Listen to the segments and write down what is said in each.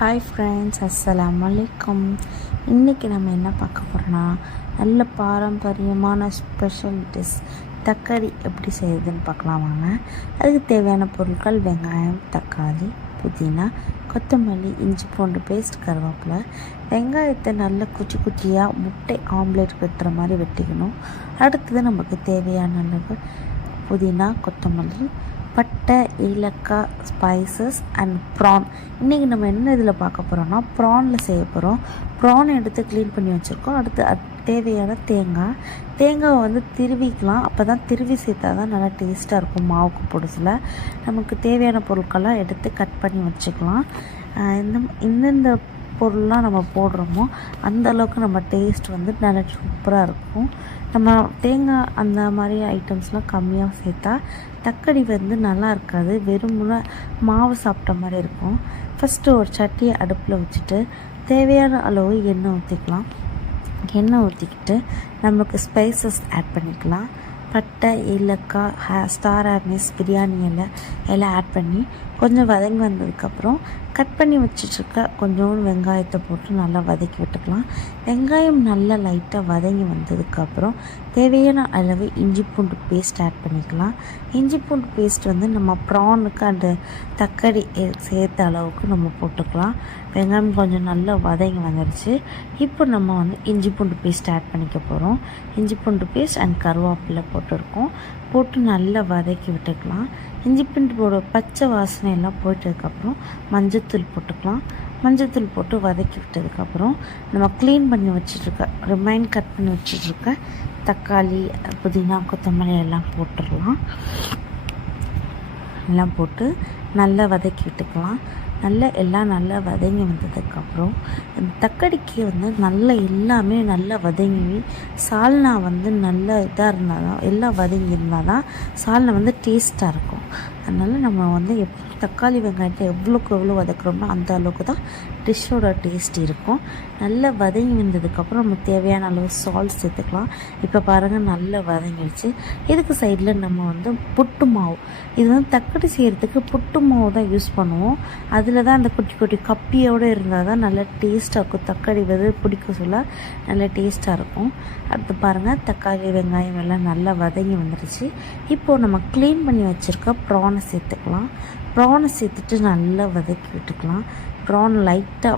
Hi friends, அஸ்ஸலாமு அலைக்கும். இன்றைக்கி நம்ம என்ன பார்க்க போகிறோன்னா, நல்ல பாரம்பரியமான ஸ்பெஷல் டிஷ் தக்காளி எப்படி செய்யுதுன்னு பார்க்கலாம் வாங்க. அதுக்கு தேவையான பொருட்கள்: வெங்காயம், தக்காளி, புதினா, கொத்தமல்லி, இஞ்சி பூண்டு பேஸ்ட், கருவேப்பிலை. வெங்காயத்தை நல்ல குச்சி குச்சியாக முட்டை ஆம்லேட் வெட்டுற மாதிரி வெட்டிக்கணும். அடுத்தது நமக்கு தேவையான அளவு புதினா, கொத்தமல்லி, பட்டை, ஏலக்காய், ஸ்பைசஸ் அண்ட் ப்ரான். இன்றைக்கி நம்ம என்ன இதில் பார்க்க போகிறோன்னா, ப்ரானில் செய்ய போகிறோம். ப்ரான் எடுத்து க்ளீன் பண்ணி வச்சுருக்கோம். அடுத்து தேவையான தேங்காவை வந்து திருவிக்கலாம். அப்போ தான் திருவி சேர்த்தா தான் நல்லா டேஸ்ட்டாக இருக்கும். மாவுக்கு பொடிசில் நமக்கு தேவையான பொருட்கள்லாம் எடுத்து கட் பண்ணி வச்சுக்கலாம். இந்தந்த பொருள்லாம் நம்ம போடுறோமோ அந்த அளவுக்கு நம்ம டேஸ்ட் வந்து நல்லா சூப்பராக இருக்கும். நம்ம தேங்காய் அந்த மாதிரி ஐட்டம்ஸ்லாம் கம்மியாக சேர்த்தா தக்காளி வந்து நல்லா இருக்காது, வெறும்னா மாவு சாப்பிட்ட மாதிரி இருக்கும். ஃபஸ்ட்டு ஒரு சட்டியை அடுப்பில் வச்சுட்டு தேவையான அளவு எண்ணெய் ஊற்றிக்கலாம். எண்ணெய் ஊற்றிக்கிட்டு நமக்கு ஸ்பைசஸ் ஆட் பண்ணிக்கலாம். பட்டை, ஏலக்காய், ஸ்டார் ஆனிஸ், பிரியாணி எல்லாம் ஆட் பண்ணி கொஞ்சம் வதங்கி வந்ததுக்கப்புறம் கட் பண்ணி வச்சுட்ருக்க கொஞ்சோண்டு வெங்காயத்தை போட்டு நல்லா வதக்கி விட்டுக்கலாம். வெங்காயம் நல்லா லைட்டாக வதங்கி வந்ததுக்கப்புறம் தேவையான அளவு இஞ்சி பூண்டு பேஸ்ட் ஆட் பண்ணிக்கலாம். இஞ்சி பூண்டு பேஸ்ட் வந்து நம்ம ப்ரானுக்கு அந்த தக்காளி சேர்த்த அளவுக்கு நம்ம போட்டுக்கலாம். வெங்காயம் கொஞ்சம் நல்லா வதங்கி வந்துடுச்சு. இப்போ நம்ம வந்து இஞ்சி பூண்டு பேஸ்ட் ஆட் பண்ணிக்க போகிறோம். இஞ்சி பூண்டு பேஸ்ட் அண்ட் கருவேப்பிலை போட்டு நல்லா வதக்கி விட்டுக்கலாம். இஞ்சி பூண்டு பச்சை வாசனை எல்லாம் போயிட்டதுக்கப்புறம் மஞ்சத்தூள் போட்டுக்கலாம். மஞ்சத்தூள் போட்டு வதக்கி விட்டதுக்கப்புறம் நம்ம க்ளீன் பண்ணி வச்சுட்ருக்க கட் பண்ணி வச்சுட்ருக்க தக்காளி, புதினா, கொத்தமல்லி எல்லாம் போட்டுடலாம். எல்லாம் போட்டு நல்லா வதக்கி விட்டுக்கலாம். எல்லாம் நல்லா வதங்கி வந்ததுக்கப்புறம் தக்காளிக்கு வந்து எல்லாமே நல்லா வதங்கி சால்னா வந்து நல்ல இதாக இருந்தால் தான், எல்லாம் வதங்கி இருந்தால் தான் சால்னா வந்து டேஸ்ட்டாக இருக்கும். அதனால் நம்ம வந்து தக்காளி வெங்காயத்தை எவ்வளோக்கு எவ்வளோ வதக்குறோமோ அந்த அளவுக்கு தான் டிஷ்ஷோட டேஸ்ட் இருக்கும். நல்லா வதங்கி வந்ததுக்கப்புறம் நம்ம தேவையான அளவு சால்ட் சேர்த்துக்கலாம். இப்போ பாருங்கள், நல்லா வதங்கிடுச்சு. இதுக்கு சைடில் நம்ம வந்து புட்டு மாவு, இது வந்து தக்காளி செய்கிறதுக்கு புட்டு மாவு தான் யூஸ் பண்ணுவோம். அதில் தான் அந்த குட்டி குட்டி கப்பியோடு இருந்தால் தான் நல்லா டேஸ்ட்டாக இருக்கும். தக்காளி வந்து பிடிக்க சொல்ல நல்லா டேஸ்ட்டாக இருக்கும். அடுத்து பாருங்கள், தக்காளி வெங்காயம் எல்லாம் நல்லா வதங்கி வந்துடுச்சு. இப்போது நம்ம க்ளீன் பண்ணி வச்சுருக்க ப்ரானை சேர்த்துக்கலாம். ப்ரானை சேர்த்துட்டு நல்லா வதக்கி விட்டுக்கலாம். ப்ரான் லைட்டாக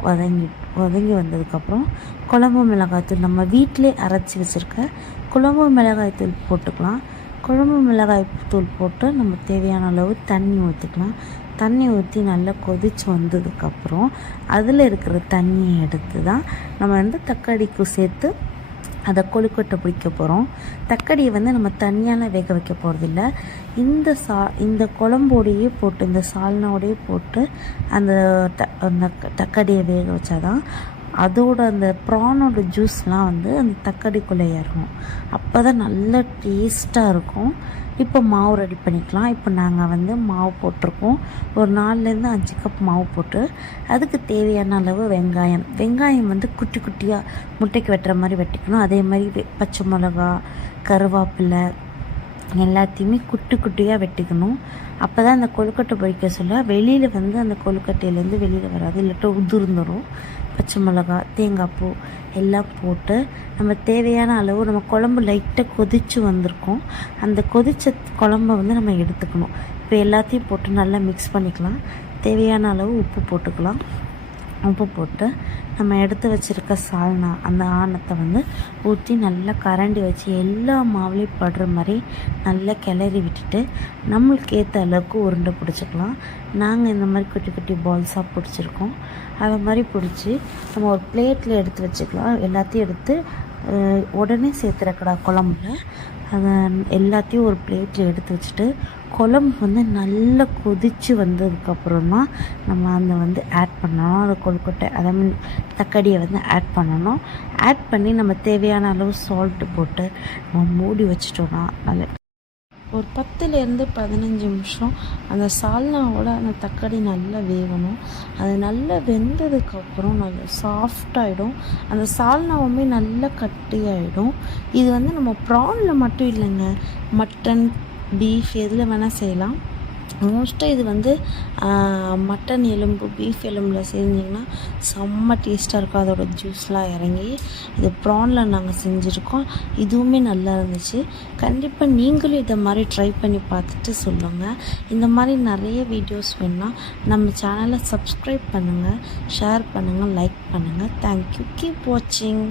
வதங்கி வந்ததுக்கப்புறம் குழம்பு மிளகாய்த்தூள், நம்ம வீட்டிலே அரைச்சி வச்சுருக்க குழம்பு மிளகாய்த்தூள் போட்டுக்கலாம். குழம்பு மிளகாய் தூள் போட்டு நம்ம தேவையான அளவு தண்ணி ஊற்றிக்கலாம். தண்ணி ஊற்றி நல்லா கொதித்து வந்ததுக்கப்புறம் அதில் இருக்கிற தண்ணியை எடுத்து தான் நம்ம வந்து தக்காளிக்கு சேர்த்து அதை கொழுக்கட்டை பிடிக்க போகிறோம். தக்காளியை வந்து நம்ம தனியால் வேக வைக்க போகிறதில்ல. இந்த குழம்போடையே போட்டு, இந்த சால்னாவோடையே போட்டு அந்த தக்காளியை வேக வச்சாதான் அதோட அந்த ப்ரானோட ஜூஸ்லாம் வந்து அந்த தக்காளிக்குள்ளே இறங்கும். அப்போ தான் நல்ல டேஸ்ட்டாக இருக்கும். இப்போ மாவு ரெடி பண்ணிக்கலாம். இப்போ நாங்கள் வந்து மாவு போட்டிருக்கோம். ஒரு 4லேருந்து 5 கப் மாவு போட்டு அதுக்கு தேவையான அளவு வெங்காயம் வந்து குட்டி குட்டியாக முட்டைக்கு வெட்டுற மாதிரி வெட்டிக்கணும். அதே மாதிரி பச்சை மிளகா, கருவேப்பிலை எல்லாத்தையுமே குட்டி குட்டியாக வெட்டிக்கணும். அப்போ தான் அந்த கொழுக்கட்டை பொரிக்க சொல்ல வெளியில் வந்து அந்த கொழுக்கட்டையிலேருந்து வெளியில் வராது, இல்லாட்ட உதிர்ந்துடும். பச்சை மிளகா, தேங்காய் பூ எல்லாம் போட்டு நம்ம தேவையான அளவு, நம்ம குழம்பு லைட்டாக கொதித்து வந்திருக்கோம். அந்த கொதித்த குழம்ப வந்து நம்ம எடுத்துக்கணும். இப்போ எல்லாத்தையும் போட்டு நல்லா மிக்ஸ் பண்ணிக்கலாம். தேவையான அளவு உப்பு போட்டுக்கலாம். உப்பு போட்டு நம்ம எடுத்து வச்சுருக்க சால்னா, அந்த ஆணத்தை வந்து ஊற்றி நல்லா கரண்டி வச்சு எல்லா மாவுலேயும் படுற மாதிரி நல்லா கிளறி விட்டுட்டு நம்மளுக்கு ஏற்ற அளவுக்கு உருண்டை பிடிச்சிக்கலாம். நாங்கள் இந்த மாதிரி குட்டி குட்டி பால்ஸாக பிடிச்சிருக்கோம். அதை மாதிரி பிடிச்சி நம்ம ஒரு பிளேட்டில் எடுத்து வச்சுக்கலாம். எல்லாத்தையும் எடுத்து உடனே சேர்த்துறக்கூடா குழம்புல. அதை எல்லாத்தையும் ஒரு பிளேட்டில் எடுத்து வச்சுட்டு குழம்பு வந்து நல்லா கொதித்து வந்ததுக்கப்புறம் தான் நம்ம அந்த வந்து ஆட் பண்ணணும். அந்த கொழுக்கட்டை, அதை தக்காளியை வந்து ஆட் பண்ணணும். ஆட் பண்ணி நம்ம தேவையான அளவு சால்ட்டு போட்டு நம்ம மூடி வச்சிட்டோன்னா நல்ல ஒரு 10லேருந்து 15 நிமிஷம் அந்த சால்னாவோட அந்த தக்காளி நல்லா வேகணும். அது நல்லா வெந்ததுக்கப்புறம் நல்லா சாஃப்டாகிடும். அந்த சால்னாவுமே நல்லா கட்டியாகிடும். இது வந்து நம்ம ப்ரானில் மட்டும் இல்லைங்க, மட்டன், பீஃப் எதில் வேணால் செய்யலாம். மோஸ்ட்டாக இது வந்து மட்டன் எலும்பு பீஃப் எலும்பில் செஞ்சிங்கன்னா செம்ம டேஸ்ட்டாக இருக்கும். அதோட ஜூஸ்லாம் இறங்கி இது ப்ரானில் நாங்கள் செஞ்சுருக்கோம். இதுவுமே நல்லா இருந்துச்சு. கண்டிப்பாக நீங்களும் இதை மாதிரி ட்ரை பண்ணி பார்த்துட்டு சொல்லுங்கள். இந்த மாதிரி நிறைய வீடியோஸ் வேணுன்னா நம்ம சேனலை சப்ஸ்கிரைப் பண்ணுங்கள், ஷேர் பண்ணுங்கள், லைக் பண்ணுங்கள். தேங்க்யூ. கீப் வாட்சிங்.